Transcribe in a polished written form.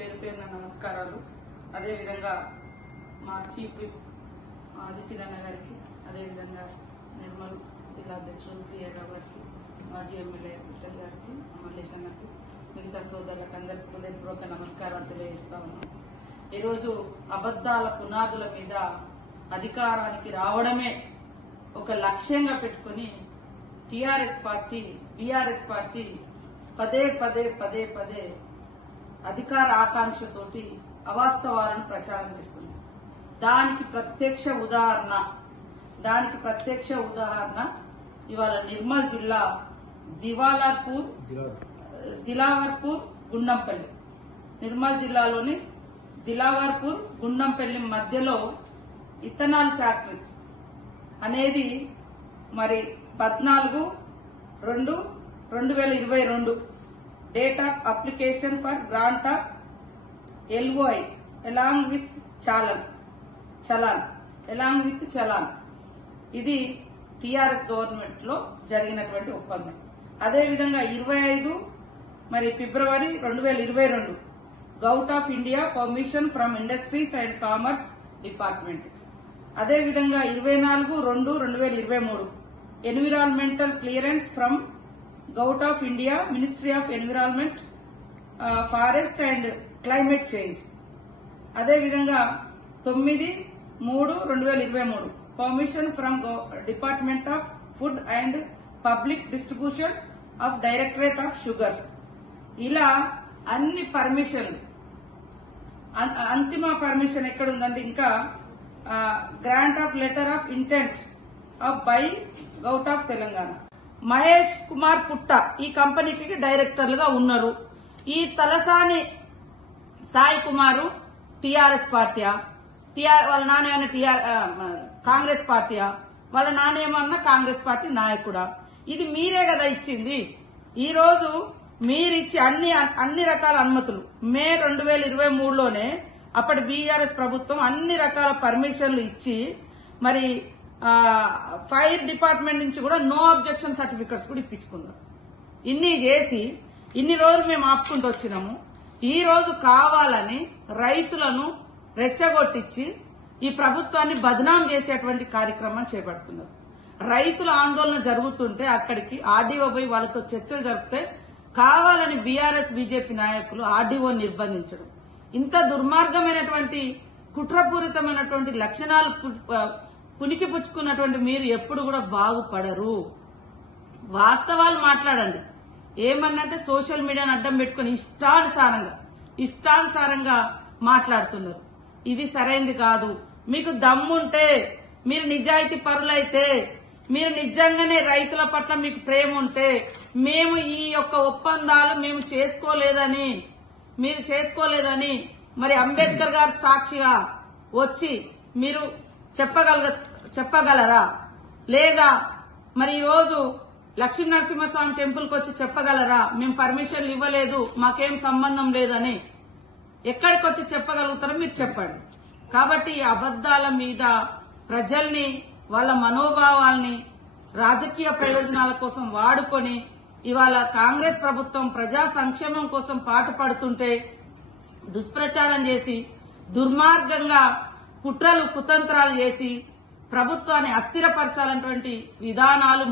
పేరు పేరున నమస్కారాలు. అదేవిధంగా మా చీఫ్ విప్ ఆదిశీలన్న గారికి, అదేవిధంగా నిర్మల్ జిల్లా అధ్యక్షుడు శ్రీరావు గారికి, మాజీ ఎమ్మెల్యే విఠల్ గారికి, మల్లేష్ అన్నకు, మిగతా సోదరులకు అందరికీ హృదయపూర్వక నమస్కారాలు తెలియజేస్తా ఉన్నాం. ఈరోజు అబద్దాల పునాదుల మీద అధికారానికి రావడమే ఒక లక్ష్యంగా పెట్టుకుని టీఆర్ఎస్ పార్టీ, బీఆర్ఎస్ పార్టీ పదే పదే పదే పదే అధికార ఆకాంక్షతోటి అవాస్తవాలను ప్రచారం చేస్తుంది. దానికి ప్రత్యక్ష ఉదాహరణ ఇవాళ నిర్మల్ జిల్లా దిలావర్పూర్ గుండంపల్లి, నిర్మల్ జిల్లాలోని దిలావర్పూర్ గుండంపల్లి మధ్యలో ఇథనాల్ ఫ్యాక్టరీ అనేది మరి 14/2/2022 date of application for grant of LOI along with challan ఇది టీఆర్ఎస్ గవర్నమెంట్ లో జరిగినటువంటి ఒప్పందం. అదేవిధంగా 25 February 2022 govt of India permission from industries and commerce department. అదేవిధంగా 24/2/2023 environmental clearance from govt of India ministry of environment, forest and climate change. అదేవిధంగా 9/3/2023 permission from department of food and public distribution of directorate of sugars. ఇలా అన్ని పర్మిషన్లు, అంతిమ permission ఎక్కడుందంటే ఇంకా grant of letter of intent of by govt of Telangana. Mahesh Kumar Putta ఈ కంపెనీకి డైరెక్టర్లుగా ఉన్నారు. ఈ తలసాని సాయి కుమారు టీఆర్ఎస్ పార్టీయా, వాళ్ళ నాన్న ఏమన్నా కాంగ్రెస్ పార్టీయా, వాళ్ళ నాన్న ఏమన్నా కాంగ్రెస్ పార్టీ నాయకుడా? ఇది మీరే కదా ఇచ్చింది. ఈ రోజు మీరిచ్చి అన్ని రకాల అనుమతులు మే 2023లోనే అప్పటి బీఆర్ఎస్ ప్రభుత్వం అన్ని రకాల పర్మిషన్లు ఇచ్చి మరి ఫైర్ డిపార్ట్మెంట్ నుంచి కూడా నో అబ్జెక్షన్ సర్టిఫికెట్స్ కూడా ఇప్పించుకున్నారు. ఇన్ని చేసి ఇన్ని రోజులు మేము ఆపుకుంటూ వచ్చినాము. ఈ రోజు కావాలని రైతులను రెచ్చగొట్టించి ఈ ప్రభుత్వాన్ని బదనాం చేసేటువంటి కార్యక్రమం చేపడుతున్నారు. రైతుల ఆందోళన జరుగుతుంటే అక్కడికి ఆర్డీఓ పోయి వాళ్ళతో చర్చలు జరిపితే కావాలని బీఆర్ఎస్ బీజేపీ నాయకులు ఆర్డీఓ నిర్బంధించడం, ఇంత దుర్మార్గమైనటువంటి కుట్రపూరితమైనటువంటి లక్షణాలు పునికి పుచ్చుకున్నటువంటి మీరు ఎప్పుడు కూడా బాగుపడరు. వాస్తవాలు మాట్లాడండి. ఏమన్నంటే సోషల్ మీడియాను అడ్డం పెట్టుకుని ఇష్టానుసారంగా మాట్లాడుతున్నారు. ఇది సరైంది కాదు. మీకు దమ్ముంటే, మీరు నిజాయితీ పరులైతే, మీరు నిజంగానే రైతుల పట్ల మీకు ప్రేమ ఉంటే, మేము ఈ యొక్క ఒప్పందాలు మేము చేసుకోలేదని మరి అంబేద్కర్ గారు సాక్షిగా వచ్చి మీరు చెప్పగలరా? లేదా మరి ఈ రోజు లక్ష్మీ నరసింహస్వామి టెంపుల్ కు వచ్చి చెప్పగలరా? మేము పర్మిషన్లు ఇవ్వలేదు, మాకేం సంబంధం లేదని ఎక్కడికి వచ్చి చెప్పగలుగుతారో మీరు చెప్పండి. కాబట్టి ఈ అబద్దాల మీద ప్రజల్ని, వాళ్ళ మనోభావాల్ని రాజకీయ ప్రయోజనాల కోసం వాడుకొని ఇవాళ కాంగ్రెస్ ప్రభుత్వం ప్రజా సంక్షేమం కోసం పాటుపడుతుంటే దుష్ప్రచారం చేసి దుర్మార్గంగా కుట్రలు కుతంత్రాలు చేసి ప్రభుత్వాన్ని అస్థిరపరచాలన్నటువంటి విధానాలు